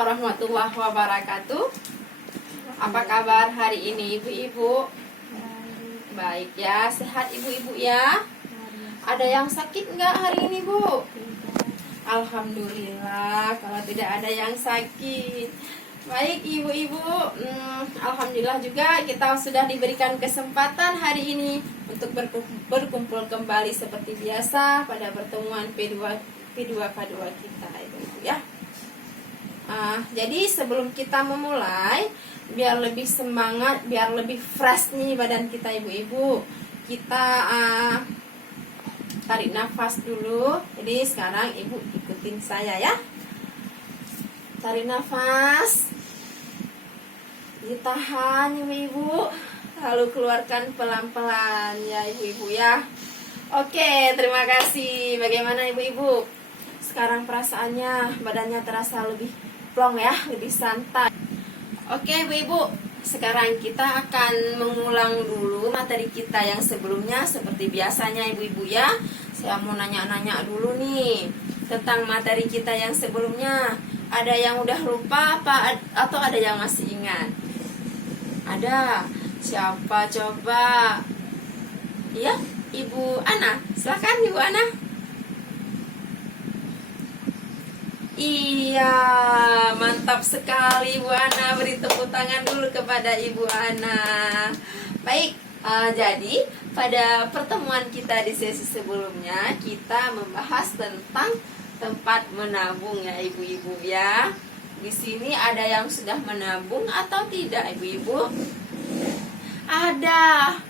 warahmatullahi wabarakatuh. Apa kabar hari ini ibu-ibu? Baik ya, sehat ibu-ibu ya? Ada yang sakit nggak hari ini bu? Alhamdulillah kalau tidak ada yang sakit. Baik ibu-ibu, alhamdulillah juga kita sudah diberikan kesempatan hari ini untuk berkumpul kembali seperti biasa pada pertemuan P2K2 kita ibu-ibu ya. Jadi sebelum kita memulai, biar lebih semangat, biar lebih fresh nih badan kita ibu-ibu, kita tarik nafas dulu. Jadi sekarang ibu ikutin saya ya. Tarik nafas, ditahan ibu-ibu, lalu keluarkan pelan-pelan ya ibu-ibu ya. Oke, terima kasih. Bagaimana ibu-ibu? Sekarang perasaannya, badannya terasa lebih plong ya, lebih santai. Oke ibu-ibu, sekarang kita akan mengulang dulu materi kita yang sebelumnya seperti biasanya ibu-ibu ya. Saya mau nanya-nanya dulu nih tentang materi kita yang sebelumnya. Ada yang udah lupa apa atau ada yang masih ingat? Ada. Siapa coba? Iya, Ibu Ana. Silakan Ibu Ana. Iya, mantap sekali Ibu Ana. Beri tepuk tangan dulu kepada Ibu Ana. Baik, jadi pada pertemuan kita di sesi sebelumnya kita membahas tentang tempat menabung ya ibu-ibu ya. Di sini ada yang sudah menabung atau tidak ibu-ibu? Ada.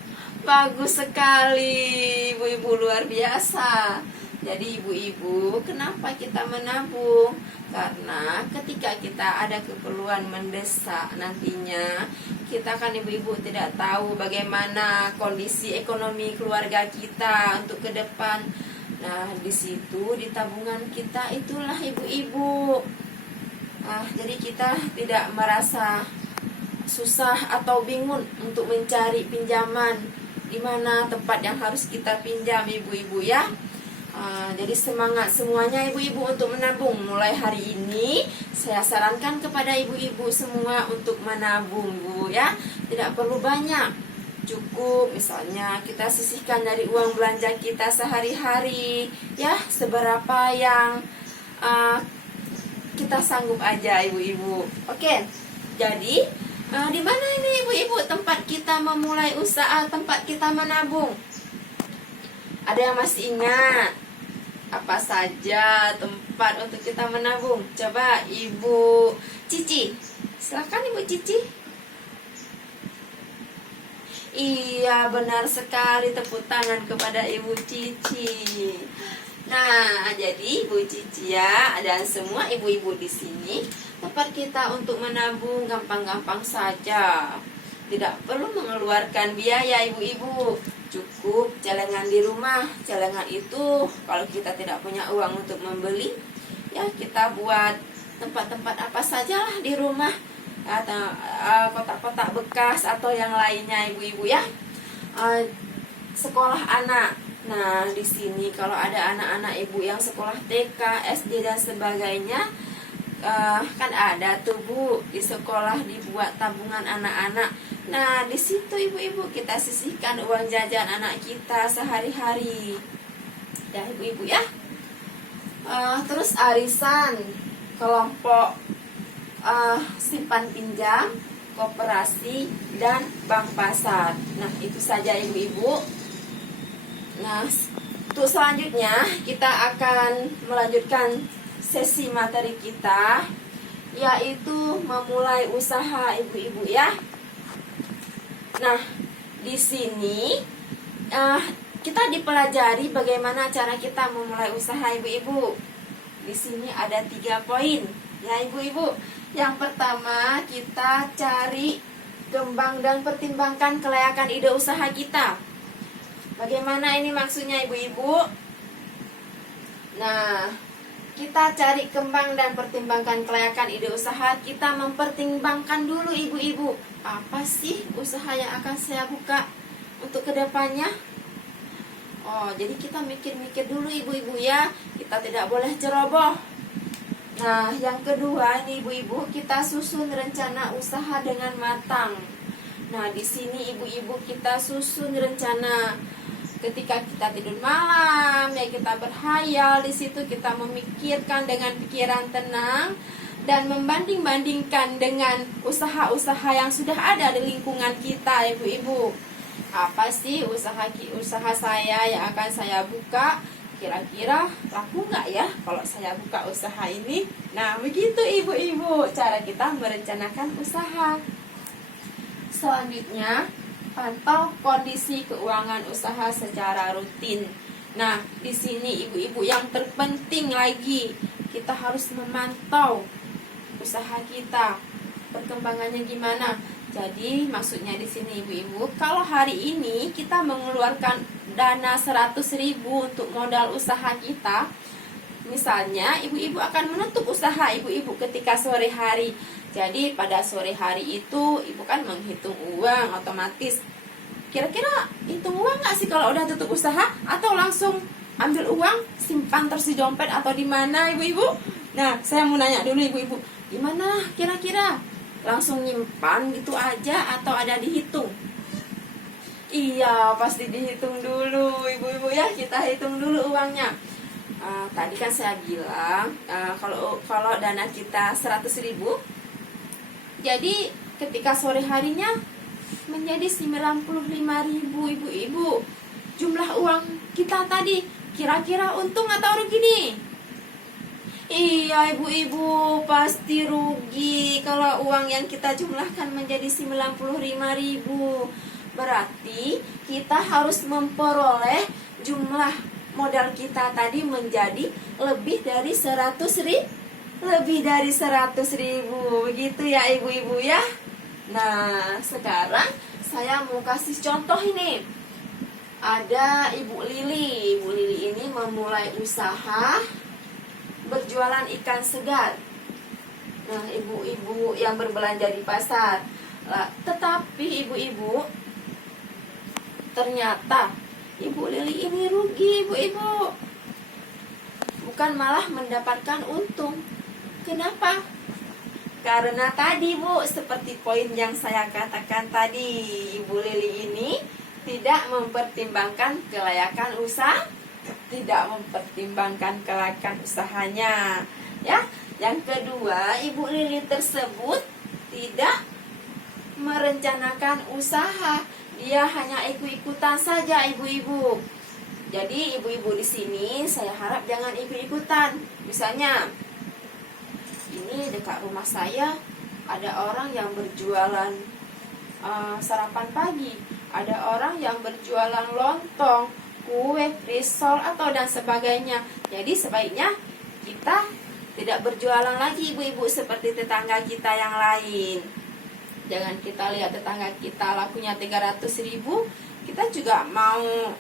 Bagus sekali ibu-ibu, luar biasa. Jadi ibu-ibu, kenapa kita menabung? Karena ketika kita ada keperluan mendesak nantinya, kita kan ibu-ibu tidak tahu bagaimana kondisi ekonomi keluarga kita untuk ke depan. Nah, di situ di tabungan kita itulah ibu-ibu. Jadi kita tidak merasa susah atau bingung untuk mencari pinjaman di mana tempat yang harus kita pinjam ibu-ibu ya. Jadi semangat semuanya ibu-ibu untuk menabung. Mulai hari ini saya sarankan kepada ibu-ibu semua untuk menabung bu ya. Tidak perlu banyak, cukup misalnya kita sisihkan dari uang belanja kita sehari-hari ya, seberapa yang kita sanggup aja ibu-ibu. Oke, jadi di mana ini ibu-ibu tempat kita memulai usaha, tempat kita menabung? Ada yang masih ingat apa saja tempat untuk kita menabung? Coba Ibu Cici, silakan Ibu Cici. Iya, benar sekali, tepuk tangan kepada Ibu Cici. Nah, jadi Ibu Cici ya, dan semua ibu-ibu di sini, tempat kita untuk menabung gampang-gampang saja. Tidak perlu mengeluarkan biaya ibu-ibu. Cukup celengan di rumah. Celengan itu kalau kita tidak punya uang untuk membeli, ya kita buat tempat-tempat apa sajalah di rumah, atau kotak-kotak bekas atau yang lainnya ibu-ibu ya. Sekolah anak. Nah, di sini kalau ada anak-anak ibu yang sekolah TK, SD dan sebagainya, kan ada tuh bu, di sekolah dibuat tabungan anak-anak. Nah, di situ ibu-ibu kita sisihkan uang jajan anak kita sehari-hari. Ya ibu-ibu ya. Terus arisan, kelompok simpan pinjam, koperasi, dan bank pasar. Nah, itu saja ibu-ibu. Nah, untuk selanjutnya kita akan melanjutkan sesi materi kita, yaitu memulai usaha ibu-ibu ya. Nah, di sini kita dipelajari bagaimana cara kita memulai usaha ibu-ibu. Di sini ada 3 poin ya ibu-ibu. Yang pertama, kita cari, kembang dan pertimbangkan kelayakan ide usaha kita. Bagaimana ini maksudnya ibu-ibu? Nah, kita cari kembang dan pertimbangkan kelayakan ide usaha. Kita mempertimbangkan dulu ibu-ibu, apa sih usaha yang akan saya buka untuk kedepannya. Jadi kita mikir-mikir dulu ibu-ibu ya. Kita tidak boleh ceroboh. Nah, yang kedua nih ibu-ibu, kita susun rencana usaha dengan matang. Nah, di sini ibu-ibu kita susun rencana. Ketika kita tidur malam, ya kita berhayal, di situ kita memikirkan dengan pikiran tenang dan membanding-bandingkan dengan usaha-usaha yang sudah ada di lingkungan kita, ibu-ibu. Apa sih usaha saya yang akan saya buka? Kira-kira laku nggak ya kalau saya buka usaha ini? Nah, begitu ibu-ibu cara kita merencanakan usaha. Selanjutnya, pantau kondisi keuangan usaha secara rutin. Nah, di sini ibu-ibu yang terpenting lagi, kita harus memantau usaha kita, perkembangannya gimana. Jadi, maksudnya di sini ibu-ibu, kalau hari ini kita mengeluarkan dana 100.000 untuk modal usaha kita, misalnya ibu-ibu akan menutup usaha ibu-ibu ketika sore hari. Jadi pada sore hari itu ibu kan menghitung uang otomatis. Kira-kira hitung uang nggak sih kalau udah tutup usaha? Atau langsung ambil uang simpan terus di dompet atau di mana ibu-ibu? Nah, saya mau nanya dulu ibu-ibu, di mana kira-kira? Langsung nyimpan gitu aja atau ada dihitung? Iya, pasti dihitung dulu ibu-ibu ya. Kita hitung dulu uangnya. Tadi kan saya bilang kalau dana kita 100.000, jadi ketika sore harinya menjadi 95.000 ibu-ibu. Jumlah uang kita tadi kira-kira untung atau rugi nih? Iya ibu-ibu, pasti rugi kalau uang yang kita jumlahkan menjadi 95.000. Berarti kita harus memperoleh jumlah modal kita tadi menjadi lebih dari 100.000. Begitu ya ibu-ibu ya. Nah, sekarang saya mau kasih contoh ini. Ada Ibu Lili. Ibu Lili ini memulai usaha berjualan ikan segar. Nah, ibu-ibu yang berbelanja di pasar. Tetapi ibu-ibu, ternyata Ibu Lili ini rugi ibu-ibu. Bukan malah mendapatkan untung. Kenapa? Karena tadi Bu, seperti poin yang saya katakan tadi, Ibu Lili ini tidak mempertimbangkan kelayakan usaha, tidak mempertimbangkan kelayakan usahanya. Ya, yang kedua, Ibu Lili tersebut tidak merencanakan usaha. Dia hanya ikut-ikutan saja ibu-ibu. Jadi ibu-ibu di sini saya harap jangan ikut-ikutan. Misalnya ini dekat rumah saya ada orang yang berjualan sarapan pagi, ada orang yang berjualan lontong, kue, risol atau dan sebagainya. Jadi sebaiknya kita tidak berjualan lagi ibu-ibu seperti tetangga kita yang lain. Jangan kita lihat tetangga kita lakunya 300.000, kita juga mau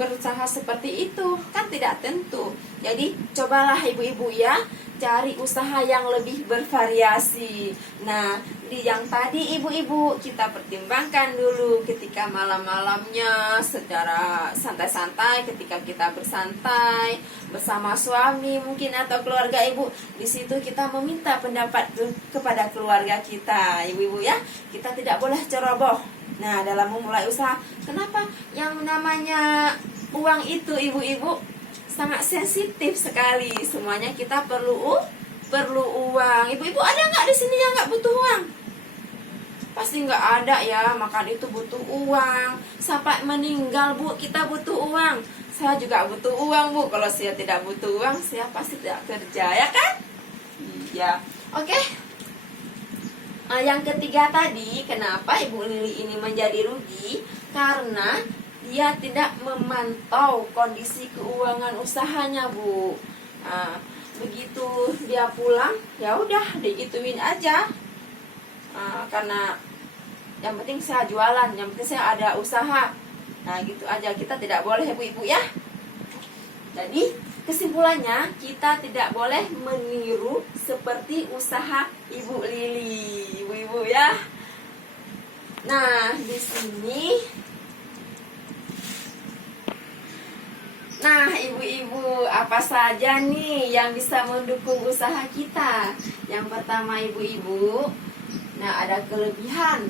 berusaha seperti itu, kan tidak tentu. Jadi cobalah ibu-ibu ya, cari usaha yang lebih bervariasi. Nah, di yang tadi ibu-ibu kita pertimbangkan dulu ketika malam-malamnya secara santai-santai, ketika kita bersantai bersama suami mungkin atau keluarga ibu. Di situ kita meminta pendapat kepada keluarga kita, ibu-ibu ya. Kita tidak boleh ceroboh. Nah, dalam memulai usaha, kenapa? Yang namanya uang itu ibu-ibu sangat sensitif sekali. Semuanya kita perlu uang. Ibu-ibu ada nggak di sini yang nggak butuh uang? Pasti nggak ada ya. Makan itu butuh uang. Sampai meninggal Bu, kita butuh uang. Saya juga butuh uang Bu. Kalau saya tidak butuh uang, saya pasti tidak kerja, ya kan? Iya. Oke. Yang ketiga tadi, kenapa Ibu Lili ini menjadi rugi? Karena dia tidak memantau kondisi keuangan usahanya Bu. Nah, begitu dia pulang, ya udah digituin aja. Karena yang penting saya jualan, yang penting saya ada usaha. Nah gitu aja, kita tidak boleh ibu-ibu ya. Jadi kesimpulannya, kita tidak boleh meniru seperti usaha Ibu Lili, ibu-ibu ya. Nah, di sini Nah, ibu-ibu, apa saja nih yang bisa mendukung usaha kita? Yang pertama, ibu-ibu, nah ada kelebihan,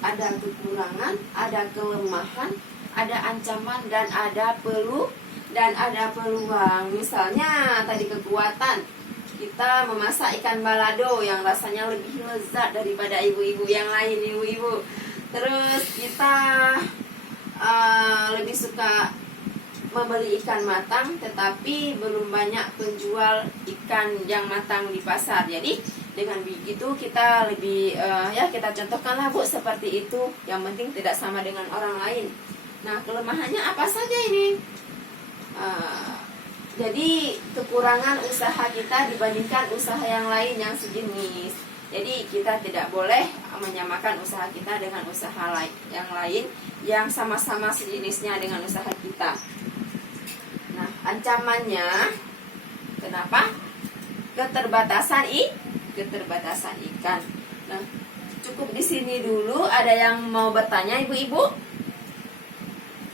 ada kekurangan, ada kelemahan, ada ancaman dan ada peluang. Misalnya tadi kekuatan, kita memasak ikan balado yang rasanya lebih lezat daripada ibu-ibu yang lain, ibu-ibu. Terus kita lebih suka membeli ikan matang, tetapi belum banyak penjual ikan yang matang di pasar. Jadi dengan begitu kita lebih kita contohkanlah Bu seperti itu. Yang penting tidak sama dengan orang lain. Nah, kelemahannya apa saja ini? Jadi kekurangan usaha kita dibandingkan usaha yang lain yang sejenis. Jadi kita tidak boleh menyamakan usaha kita dengan usaha yang lain yang sama-sama sejenisnya dengan usaha kita. Nah, ancamannya kenapa? Keterbatasan ikan. Nah, cukup di sini dulu. Ada yang mau bertanya, ibu-ibu?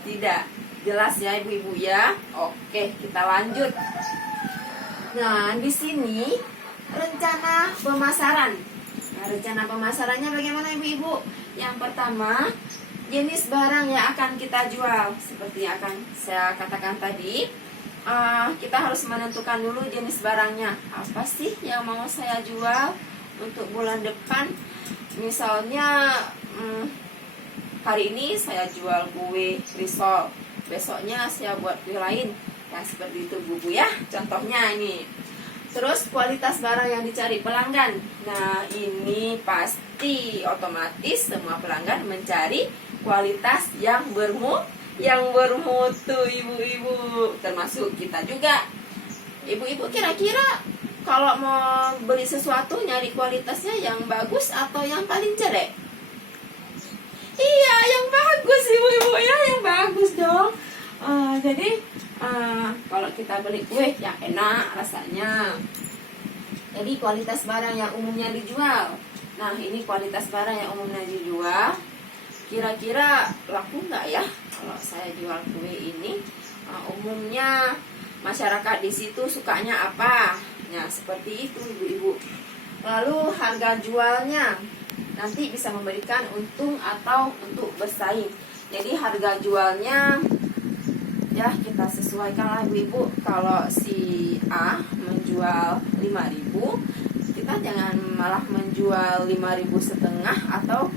Tidak. Jelas ya, ibu-ibu ya? Oke, kita lanjut. Nah, di sini rencana pemasaran. Nah, rencana pemasarannya bagaimana, ibu-ibu? Yang pertama, jenis barang yang akan kita jual. Seperti yang akan saya katakan tadi, kita harus menentukan dulu jenis barangnya. Apa sih yang mau saya jual untuk bulan depan? Misalnya hari ini saya jual kue risol, besoknya saya buat kue lain. Nah, seperti itu Bu ya, contohnya ini. Terus kualitas barang yang dicari pelanggan. Nah, ini pasti otomatis semua pelanggan mencari kualitas yang bermutu, ibu-ibu, termasuk kita juga. Ibu-ibu kira-kira kalau mau beli sesuatu nyari kualitasnya yang bagus atau yang paling jelek? Iya, yang bagus, ibu-ibu ya, yang bagus dong. Jadi kalau kita beli kue yang enak rasanya. Jadi kualitas barang yang umumnya dijual. Nah, ini kualitas barang yang umumnya dijual. Kira-kira laku nggak ya kalau saya jual kue ini? Umumnya masyarakat di situ sukanya apa? Nah, seperti itu ibu-ibu. Lalu harga jualnya nanti bisa memberikan untung atau untuk bersaing. Jadi harga jualnya ya kita sesuaikan lah ibu-ibu. Kalau si A menjual 5.000, kita jangan malah menjual 5.500 atau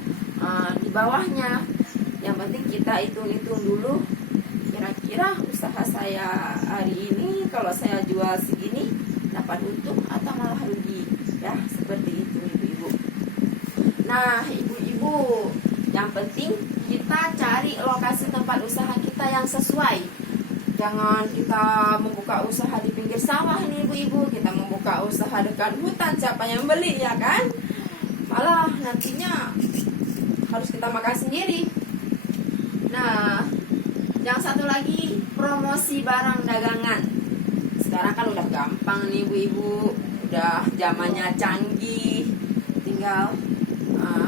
di bawahnya. Yang penting kita hitung-hitung dulu, kira-kira usaha saya hari ini kalau saya jual segini dapat untung atau malah rugi. Ya, seperti itu ibu-ibu. Nah, ibu-ibu, yang penting kita cari lokasi tempat usaha kita yang sesuai. Jangan kita membuka usaha di pinggir sawah nih ibu-ibu, kita membuka usaha dekat hutan, siapa yang beli ya kan? Malah nantinya harus kita makan sendiri. Nah, yang satu lagi, promosi barang dagangan. Sekarang kan udah gampang nih ibu-ibu, udah zamannya canggih, tinggal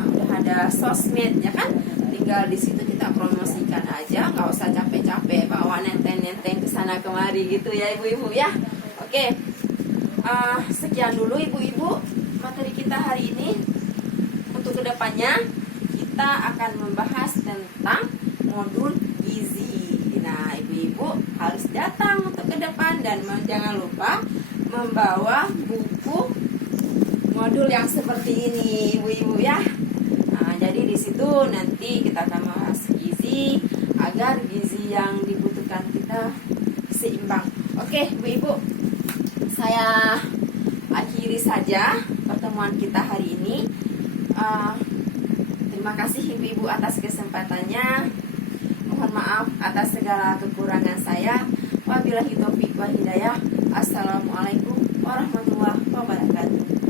udah ada sosmed ya kan, tinggal di situ kita promosikan aja, nggak usah capek-capek bawa nenteng-nenteng kesana kemari gitu ya ibu-ibu ya. Oke, sekian dulu ibu-ibu materi kita hari ini. Untuk kedepannya kita akan membahas tentang modul gizi. Nah, ibu-ibu harus datang untuk ke depan dan jangan lupa membawa buku modul yang seperti ini, ibu-ibu ya. Nah, jadi di situ nanti kita akan bahas gizi agar gizi yang dibutuhkan kita seimbang. Oke, ibu-ibu, saya akhiri saja pertemuan kita hari ini. Terima kasih ibu-ibu atas kesempatannya. Mohon maaf atas segala kekurangan saya. Wabillahi taufiq wal hidayah. Assalamualaikum warahmatullahi wabarakatuh.